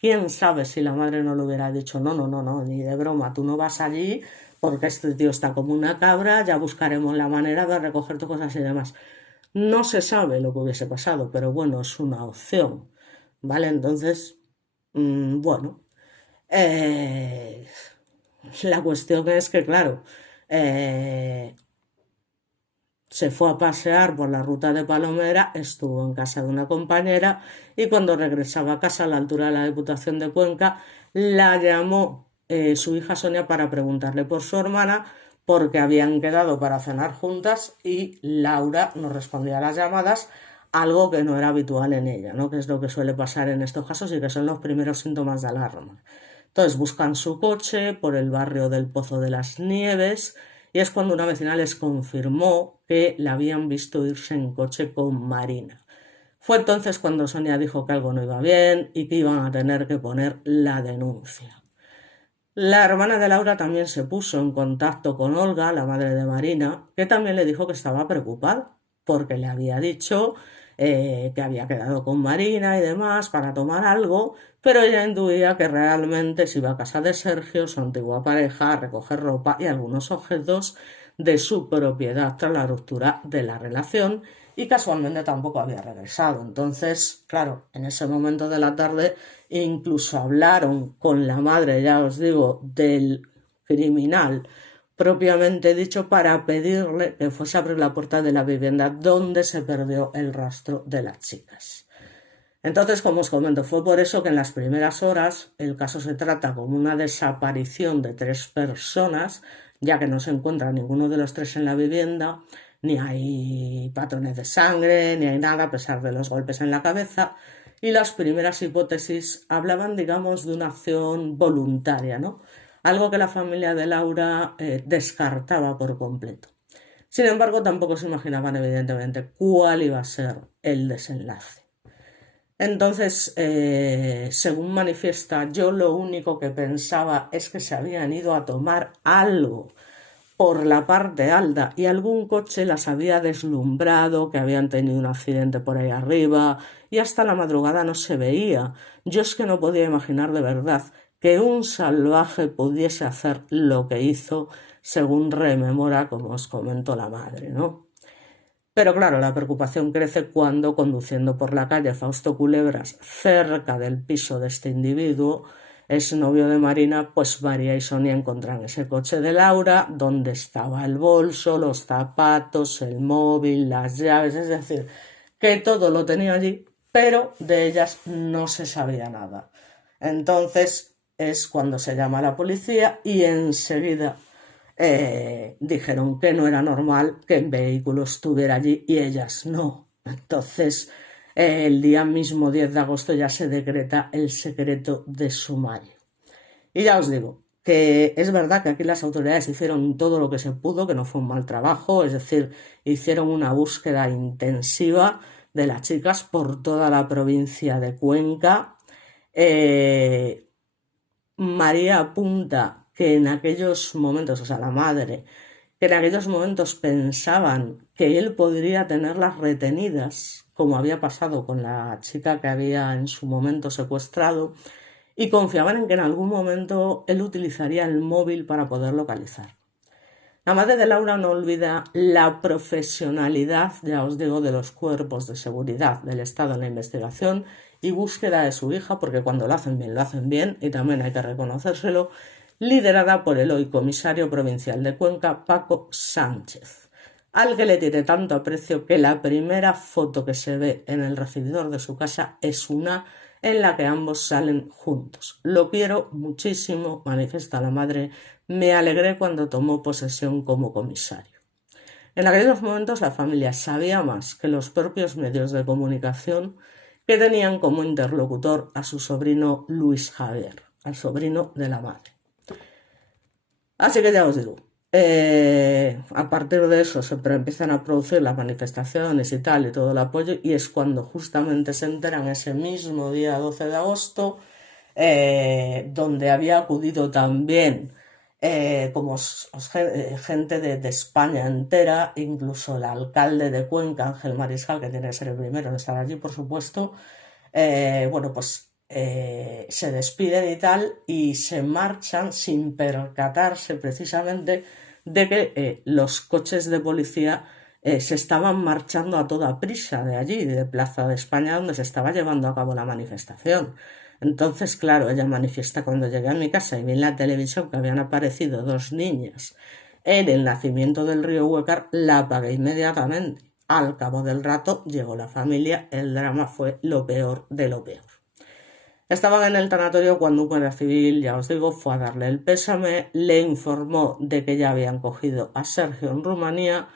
quién sabe si la madre no le hubiera dicho, no, no, no, no, ni de broma, tú no vas allí porque este tío está como una cabra, ya buscaremos la manera de recoger tus cosas y demás. No se sabe lo que hubiese pasado, pero bueno, es una opción, ¿vale? Entonces, bueno, eh, la cuestión es que, claro, eh, se fue a pasear por la ruta de Palomera, estuvo en casa de una compañera y cuando regresaba a casa a la altura de la Diputación de Cuenca, la llamó su hija Sonia para preguntarle por su hermana porque habían quedado para cenar juntas y Laura no respondía a las llamadas, algo que no era habitual en ella, ¿no? Que es lo que suele pasar en estos casos y que son los primeros síntomas de alarma. Entonces buscan su coche por el barrio del Pozo de las Nieves y es cuando una vecina les confirmó que la habían visto irse en coche con Marina. Fue entonces cuando Sonia dijo que algo no iba bien y que iban a tener que poner la denuncia. La hermana de Laura también se puso en contacto con Olga, la madre de Marina, que también le dijo que estaba preocupada porque le había dicho que había quedado con Marina y demás para tomar algo, pero ella intuía que realmente se iba a casa de Sergio, su antigua pareja, a recoger ropa y algunos objetos de su propiedad tras la ruptura de la relación y casualmente tampoco había regresado. Entonces, claro, en ese momento de la tarde incluso hablaron con la madre, ya os digo, del criminal propiamente dicho, para pedirle que fuese a abrir la puerta de la vivienda donde se perdió el rastro de las chicas. Entonces, como os comento, fue por eso que en las primeras horas el caso se trata como una desaparición de 3 personas, ya que no se encuentra ninguno de los 3 en la vivienda, ni hay patrones de sangre, ni hay nada a pesar de los golpes en la cabeza, y las primeras hipótesis hablaban, digamos, de una acción voluntaria, ¿no? Algo que la familia de Laura descartaba por completo. Sin embargo, tampoco se imaginaban, evidentemente, cuál iba a ser el desenlace. Entonces, según manifiesta, yo lo único que pensaba es que se habían ido a tomar algo por la parte alta y algún coche las había deslumbrado, que habían tenido un accidente por ahí arriba y hasta la madrugada no se veía. Yo es que no podía imaginar de verdad que un salvaje pudiese hacer lo que hizo, según rememora, como os comento, la madre, ¿no? Pero claro, la preocupación crece cuando, conduciendo por la calle Fausto Culebras, cerca del piso de este individuo, es novio de Marina, pues María y Sonia encuentran ese coche de Laura, donde estaba el bolso, los zapatos, el móvil, las llaves, es decir, que todo lo tenía allí, pero de ellas no se sabía nada. Entonces es cuando se llama a la policía y enseguida dijeron que no era normal que el vehículo estuviera allí y ellas no. Entonces, el día mismo 10 de agosto ya se decreta el secreto de sumario. Y ya os digo que es verdad que aquí las autoridades hicieron todo lo que se pudo, que no fue un mal trabajo, es decir, hicieron una búsqueda intensiva de las chicas por toda la provincia de Cuenca. María apunta que en aquellos momentos, o sea, la madre, que en aquellos momentos pensaban que él podría tenerlas retenidas, como había pasado con la chica que había en su momento secuestrado, y confiaban en que en algún momento él utilizaría el móvil para poder localizar. La madre de Laura no olvida la profesionalidad, ya os digo, de los cuerpos de seguridad del Estado en la investigación y búsqueda de su hija, porque cuando lo hacen bien, y también hay que reconocérselo, liderada por el hoy comisario provincial de Cuenca, Paco Sánchez, al que le tiene tanto aprecio que la primera foto que se ve en el recibidor de su casa es una en la que ambos salen juntos. Lo quiero muchísimo, manifiesta la madre, me alegré cuando tomó posesión como comisario. En aquellos momentos la familia sabía más que los propios medios de comunicación, que tenían como interlocutor a su sobrino Luis Javier, al sobrino de la madre. Así que ya os digo, a partir de eso se empiezan a producir las manifestaciones y tal y todo el apoyo, y es cuando justamente se enteran ese mismo día 12 de agosto, donde había acudido también gente de España entera, incluso el alcalde de Cuenca, Ángel Mariscal, que tiene que ser el primero en estar allí, por supuesto. Bueno, pues se despiden y tal, y se marchan sin percatarse precisamente de que los coches de policía se estaban marchando a toda prisa de allí, de Plaza de España, donde se estaba llevando a cabo la manifestación. Entonces, claro, ella manifiesta: cuando llegué a mi casa y vi en la televisión que habían aparecido 2 niñas en el nacimiento del río Huecar, la apagué inmediatamente. Al cabo del rato llegó la familia, el drama fue lo peor de lo peor. Estaban en el tanatorio cuando un guardia civil, ya os digo, fue a darle el pésame, le informó de que ya habían cogido a Sergio en Rumanía.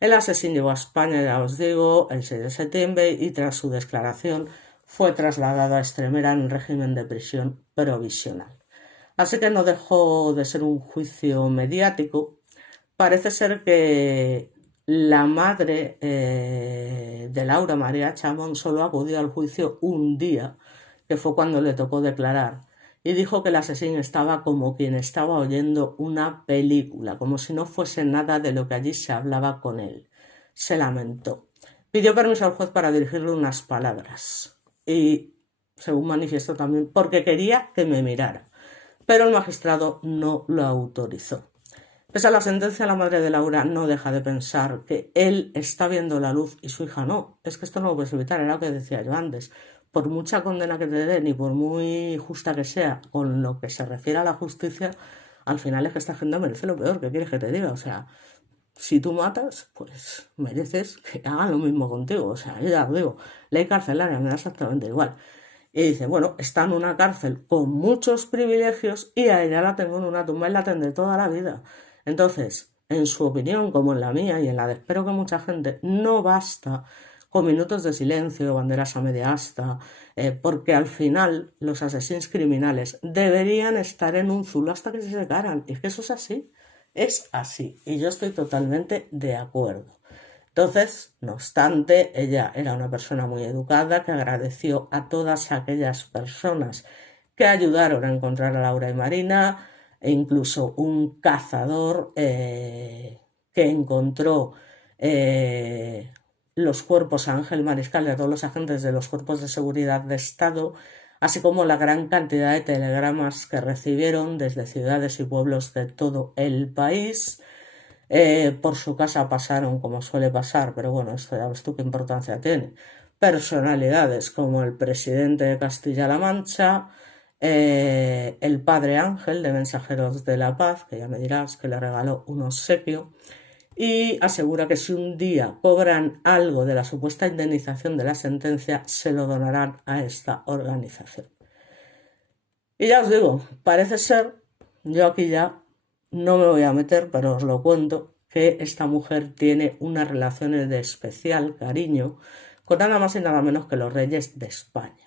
El asesino llegó a España, ya os digo, el 6 de septiembre, y tras su declaración fue trasladado a Extremera en régimen de prisión provisional. Así que no dejó de ser un juicio mediático. Parece ser que la madre de Laura, María Chamón, solo acudió al juicio un día, que fue cuando le tocó declarar, y dijo que el asesino estaba como quien estaba oyendo una película, como si no fuese nada de lo que allí se hablaba con él. Se lamentó. Pidió permiso al juez para dirigirle unas palabras y, según manifestó también, porque quería que me mirara, pero el magistrado no lo autorizó. Pese a la sentencia, la madre de Laura no deja de pensar que él está viendo la luz y su hija no. Es que esto no lo puedes evitar, era lo que decía yo antes. Por mucha condena que te den y por muy justa que sea con lo que se refiere a la justicia, al final es que esta gente merece lo peor. ¿Qué quieres que te diga? O sea, si tú matas, pues mereces que hagan lo mismo contigo. O sea, yo ya os digo, ley carcelaria, me da exactamente igual. Y dice, bueno, está en una cárcel con muchos privilegios y a ella la tengo en una tumba y la tendré toda la vida. Entonces, en su opinión, como en la mía y en la de espero que mucha gente, no basta con minutos de silencio, banderas a media asta, porque al final los asesinos criminales deberían estar en un zulo hasta que se secaran. Y es que eso es así. Es así, y yo estoy totalmente de acuerdo. Entonces, no obstante, ella era una persona muy educada que agradeció a todas aquellas personas que ayudaron a encontrar a Laura y Marina, e incluso un cazador que encontró eh, los cuerpos a Ángel Mariscal y a todos los agentes de los cuerpos de seguridad de Estado, así como la gran cantidad de telegramas que recibieron desde ciudades y pueblos de todo el país. Por su casa pasaron, como suele pasar, pero bueno, esto ya ves tú qué importancia tiene, personalidades como el presidente de Castilla-La Mancha, el padre Ángel de Mensajeros de la Paz, que ya me dirás que le regaló un obsequio, y asegura que si un día cobran algo de la supuesta indemnización de la sentencia, se lo donarán a esta organización. Y ya os digo, parece ser, yo aquí ya no me voy a meter, pero os lo cuento, que esta mujer tiene unas relaciones de especial cariño con nada más y nada menos que los reyes de España,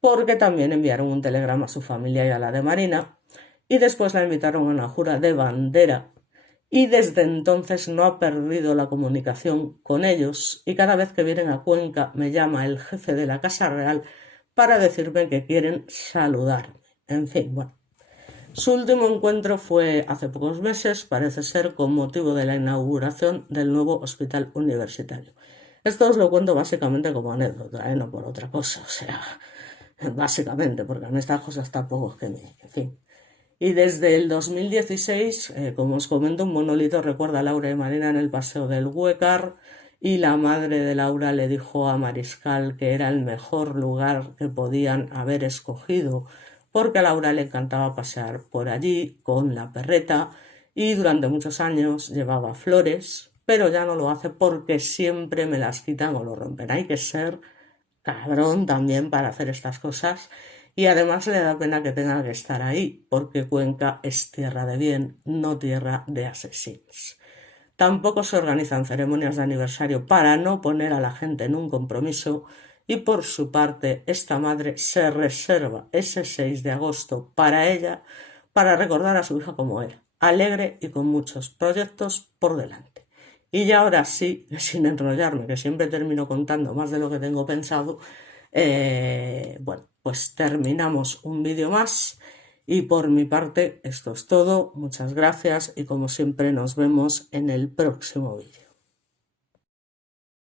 porque también enviaron un telegrama a su familia y a la de Marina, y después la invitaron a una jura de bandera, y desde entonces no ha perdido la comunicación con ellos, y cada vez que vienen a Cuenca me llama el jefe de la Casa Real para decirme que quieren saludarme. En fin, bueno. Su último encuentro fue hace pocos meses, parece ser con motivo de la inauguración del nuevo hospital universitario. Esto os lo cuento básicamente como anécdota, no por otra cosa, o sea, básicamente, porque a mí estas cosas tampoco es que me... En fin. Y desde el 2016, como os comento, un monolito recuerda a Laura y Marina en el Paseo del Huécar, y la madre de Laura le dijo a Mariscal que era el mejor lugar que podían haber escogido, porque a Laura le encantaba pasear por allí con la perreta y durante muchos años llevaba flores, pero ya no lo hace porque siempre me las quitan o lo rompen. Hay que ser cabrón también para hacer estas cosas y además le da pena que tenga que estar ahí, porque Cuenca es tierra de bien, no tierra de asesinos. Tampoco se organizan ceremonias de aniversario para no poner a la gente en un compromiso y por su parte esta madre se reserva ese 6 de agosto para ella, para recordar a su hija como era, alegre y con muchos proyectos por delante. Y ya ahora sí, sin enrollarme, que siempre termino contando más de lo que tengo pensado, bueno, pues terminamos un vídeo más y por mi parte esto es todo. Muchas gracias y como siempre nos vemos en el próximo vídeo.